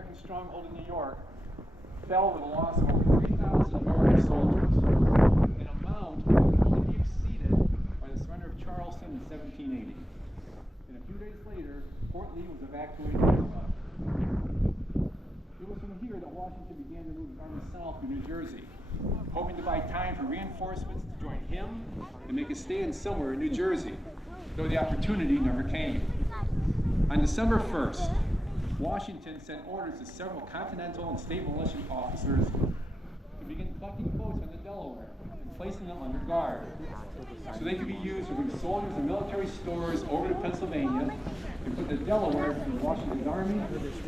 American stronghold in New York fell with a loss of over 3,000 American soldiers, an amount completely exceeded by the surrender of Charleston in 1780. And a few days later, Fort Lee was evacuated as well. It was from here that Washington began to move his army south to New Jersey, hoping to buy time for reinforcements to join him and make a stand somewhere in New Jersey, though the opportunity never came. On December 1st, Washington sent orders to several Continental and state militia officers to begin collecting boats on the Delaware and placing them under guard, so they could be used to bring soldiers and military stores over to Pennsylvania and put the Delaware between Washington's army and the British.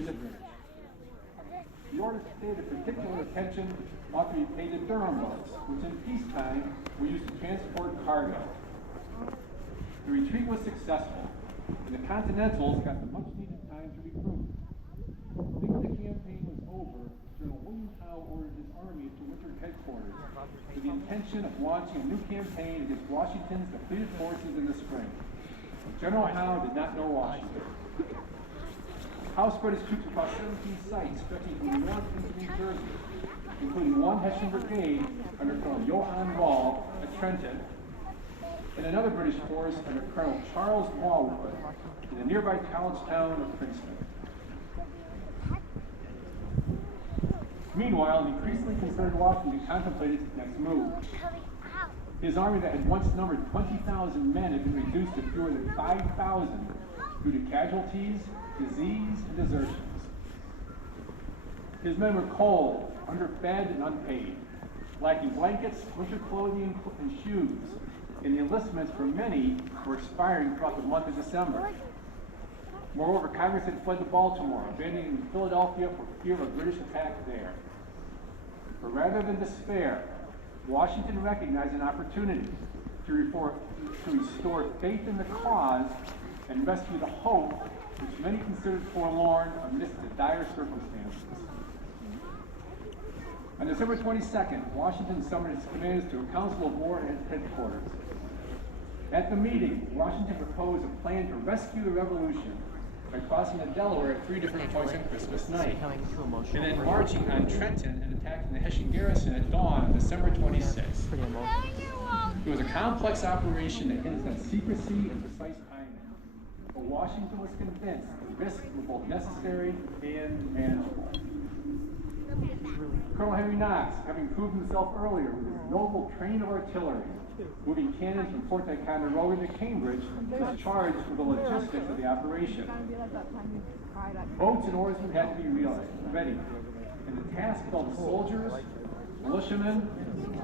The orders stated particular attention ought to be paid to Durham boats, which in peacetime were used to transport cargo. The retreat was successful, and the Continentals got the much-needed time to recruit. Thinking the campaign was over, General William Howe ordered his army to winter headquarters with the intention of launching a new campaign against Washington's depleted forces in the spring. General Howe did not know Washington. Howe spread his troops across 17 sites stretching from the north into New Jersey, including one Hessian brigade under Colonel Johann Wall at Trenton, and another British force under Colonel Charles Smallwood in the nearby college town of Princeton. Meanwhile, an increasingly concerned Washington contemplated his next move. His army that had once numbered 20,000 men had been reduced to fewer than 5,000 due to casualties, disease, and desertions. His men were cold, underfed, and unpaid, lacking blankets, winter clothing, and shoes, and the enlistments for many were expiring throughout the month of December. Moreover, Congress had fled to Baltimore, abandoning Philadelphia for fear of a British attack there. But rather than despair, Washington recognized an opportunity to restore faith in the cause and rescue the hope which many considered forlorn amidst the dire circumstances. On December 22nd, Washington summoned his commanders to a council of war at his headquarters. At the meeting, Washington proposed a plan to rescue the revolution by crossing the Delaware at 3 different points on Christmas night, and then marching on Trenton and attacking the Hessian garrison at dawn on December 26th. It was a complex operation that hinged on secrecy and precise timing, but Washington was convinced the risks were both necessary and manageable. Colonel Henry Knox, having proved himself earlier with his noble train of artillery, moving cannons from Fort Ticonderoga to Cambridge, was charged with the logistics of the operation. Boats and oarsmen had to be ready, and the task fell to soldiers, militiamen,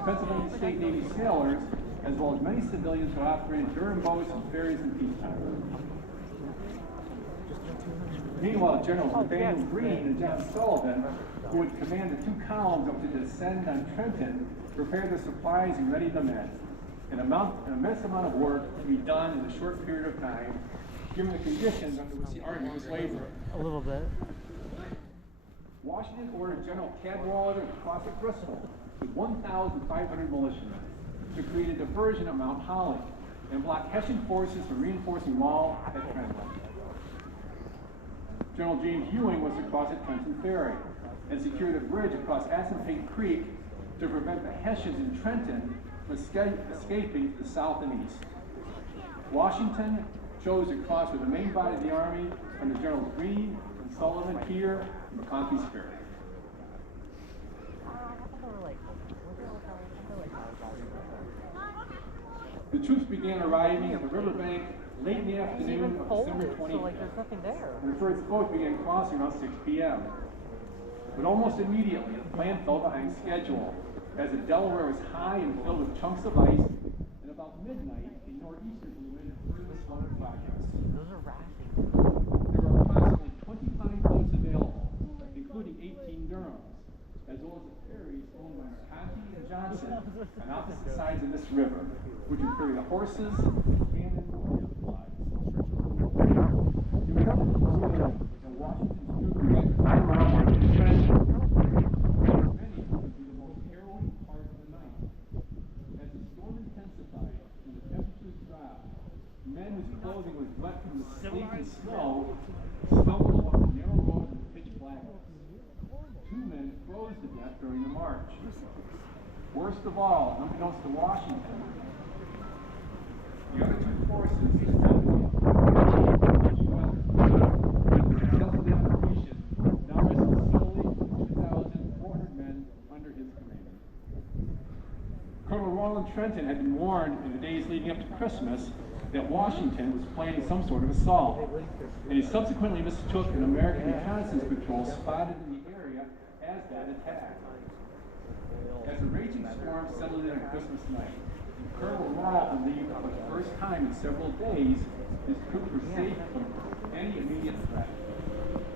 Pennsylvania State Navy sailors, as well as many civilians who operated Durham boats and ferries in peacetime. Meanwhile, Generals Nathaniel Greene and John Sullivan, who would command the 2 columns up to descend on Trenton, prepared the supplies and readied the men. An immense amount of work to be done in a short period of time, given the conditions under which the army was laboring. A little bit. Washington ordered General Cadwalader to cross at Bristol with 1,500 militiamen to create a diversion at Mount Holly and block Hessian forces from reinforcing Wall at Trenton. General James Ewing was to cross at Trenton Ferry and secure the bridge across Assunpink Creek to prevent the Hessians in Trenton from escaping to the south and east. Washington chose to cross with the main body of the army under Generals Greene and Sullivan here in McConkey's Ferry. The troops began arriving at the riverbank late in the afternoon of December 25th, and the first boat began crossing around 6 p.m. But almost immediately, the plan fell behind schedule, as the Delaware was high and filled with chunks of ice, and about midnight, a nor'easter blew in and further slowed progress. Those are rafting. There were approximately 25 boats available, including 18 Durhams, as well as the ferries owned by McConkey and Johnson on opposite sides of this river, which would carry the horses, cannons, and supplies. It was understood that Washington's troops would get high ground in the trench. Many would be the most harrowing part of the night. As the storm intensified and the temperatures dropped, men whose clothing was wet from the sleet and snow stumbled along the narrow road in the pitch blackness. froze to death during the march. Worst of all, unbeknownst to Washington, the other two forces had not won. Successful operation now rested solely 2,400 men under his command. Colonel Roland Trenton had been warned in the days leading up to Christmas that Washington was planning some sort of assault, and he subsequently mistook an American reconnaissance patrol spotted in the area as that attack. As a raging storm settled in on Christmas night, Colonel Rawl believed for the first time in several days his troops were safe from any immediate threat,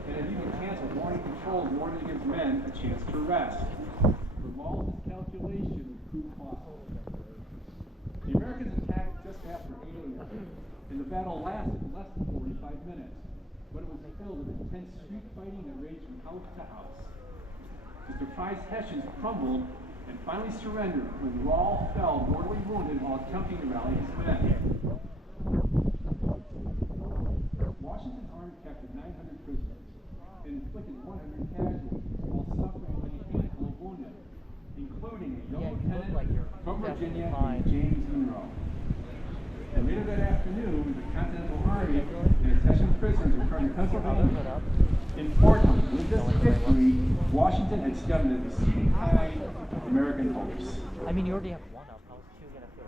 and had even canceled morning patrols in order to give men a chance to rest. But all his calculation proved possible. The Americans attacked just after 8 a.m., and the battle lasted less than 45 minutes, but it was filled with intense street fighting that raged from house to house. The surprised Hessians crumbled and finally surrendered when Rawl fell mortally wounded while attempting to rally his men. Washington's army captured 900 prisoners and inflicted 100 casualties while suffering only a handful of wounded, including a young lieutenant from Virginia named James Monroe. And later that afternoon, the Continental Army and its Hessian prisoners returned to Pennsylvania. Importantly, with this victory, Washington had stemmed the receding tide of American hopes. I mean, you already have one up. How's two gonna feel?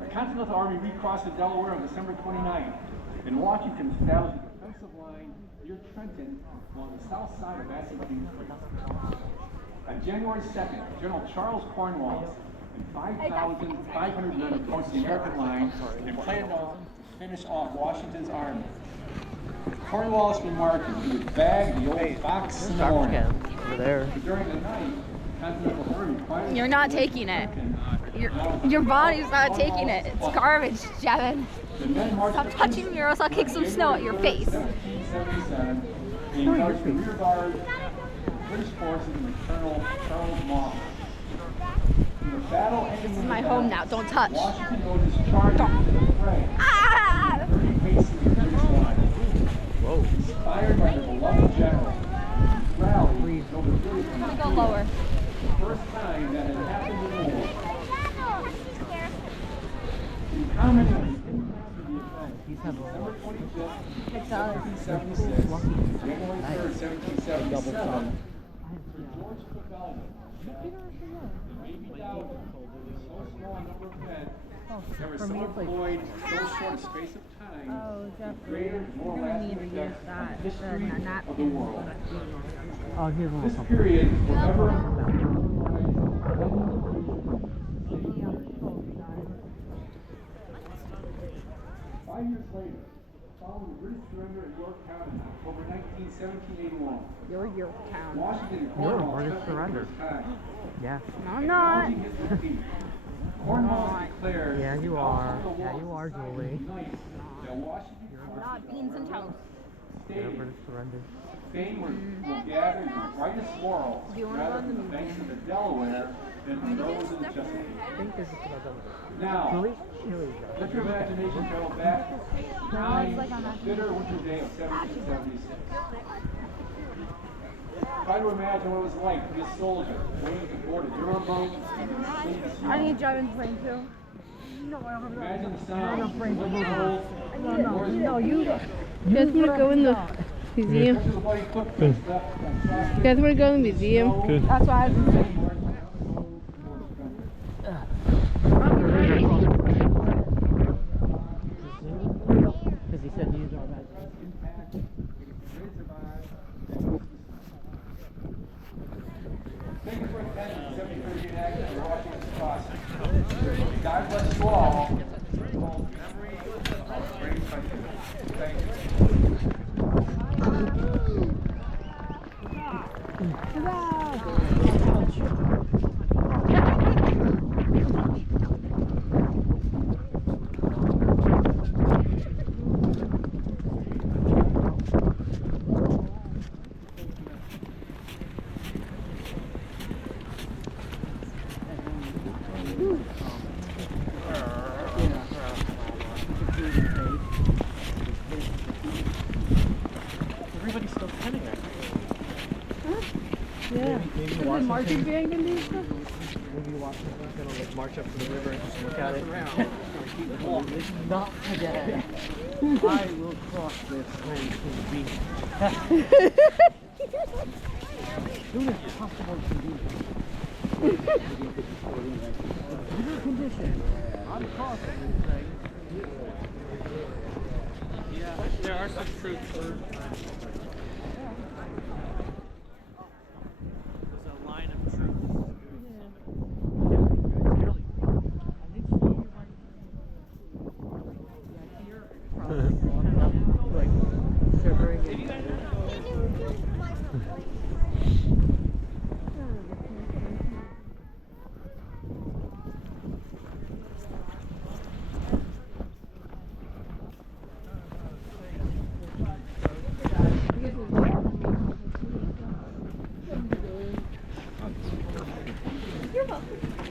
The Continental Army recrossed the Delaware on December 29th, and Washington established a defensive line near Trenton along the south side of Assunpink Creek. On January 2nd, General Charles Cornwallis and 5,500 men approached the American line and planned to finish off Washington's army. Cornwallis remarked that he would bag the old fox in the morning. Over there. But during the night, Continental Army finally... You're not taking it. Your body's not taking it. It's garbage, Jevin. Stop touching me or else I'll kick some snow at your face. 1777, he encouraged the rear guard British forces under Colonel Charles Moss. This is my home now. Don't touch. Washington owed his charge to the fray. Ah! 30 paces of the British line. Whoa. Inspired by the beloved general, rallied over 30 I'm gonna go lower. the first time that had happened in the war. In commenting on the impact of the event, December 25th, 1776, January 3rd, 1777, Sir George Trevelyan, it may be doubted that so small a number of men ever so employed in so short a space of time with greater and more lasting effects on the history of the world. Oh, here's one. This period forever 5 years later, following the British surrender at Yorktown in October 1781, Yorktown. Washington and You're a Cornwallis British surrender. Yeah. No, I'm not. Cornwallis declared Yeah, you are. Yeah, you are, Julie. that Washington Not beans and toast. You're a stated British surrender. Spain will gather in the brightest laurels rather than the banks of the Delaware and the roads of the Chesapeake. I think this is what I've done with Now, Julie? Julie's let your imagination travel back to the time, bitter winter day of 1776. Try to imagine what it was like to be a soldier waiting to board a Euroboat and sleep in snow. I need Jevon's brain too. Imagine the sound of the living cold. No, you guys want to go in the museum? Picture the bloody footprints left on frosted You guys want to go in the museum? snow. That's why I was saying. Because he said these are bad. Thank you for attending the 73rd Enactment of Washington's Crossing. God bless you all. Memory of great country. Thank you. Washington, marching band can do stuff? maybe Washington's gonna like march up to the river and just look at it. Not today. I will cross this Lansing Beach. Soon as possible to do good condition. I'm crossing this thing. Yeah, there are some troops. There's a line of troops. Like shivering. You're welcome.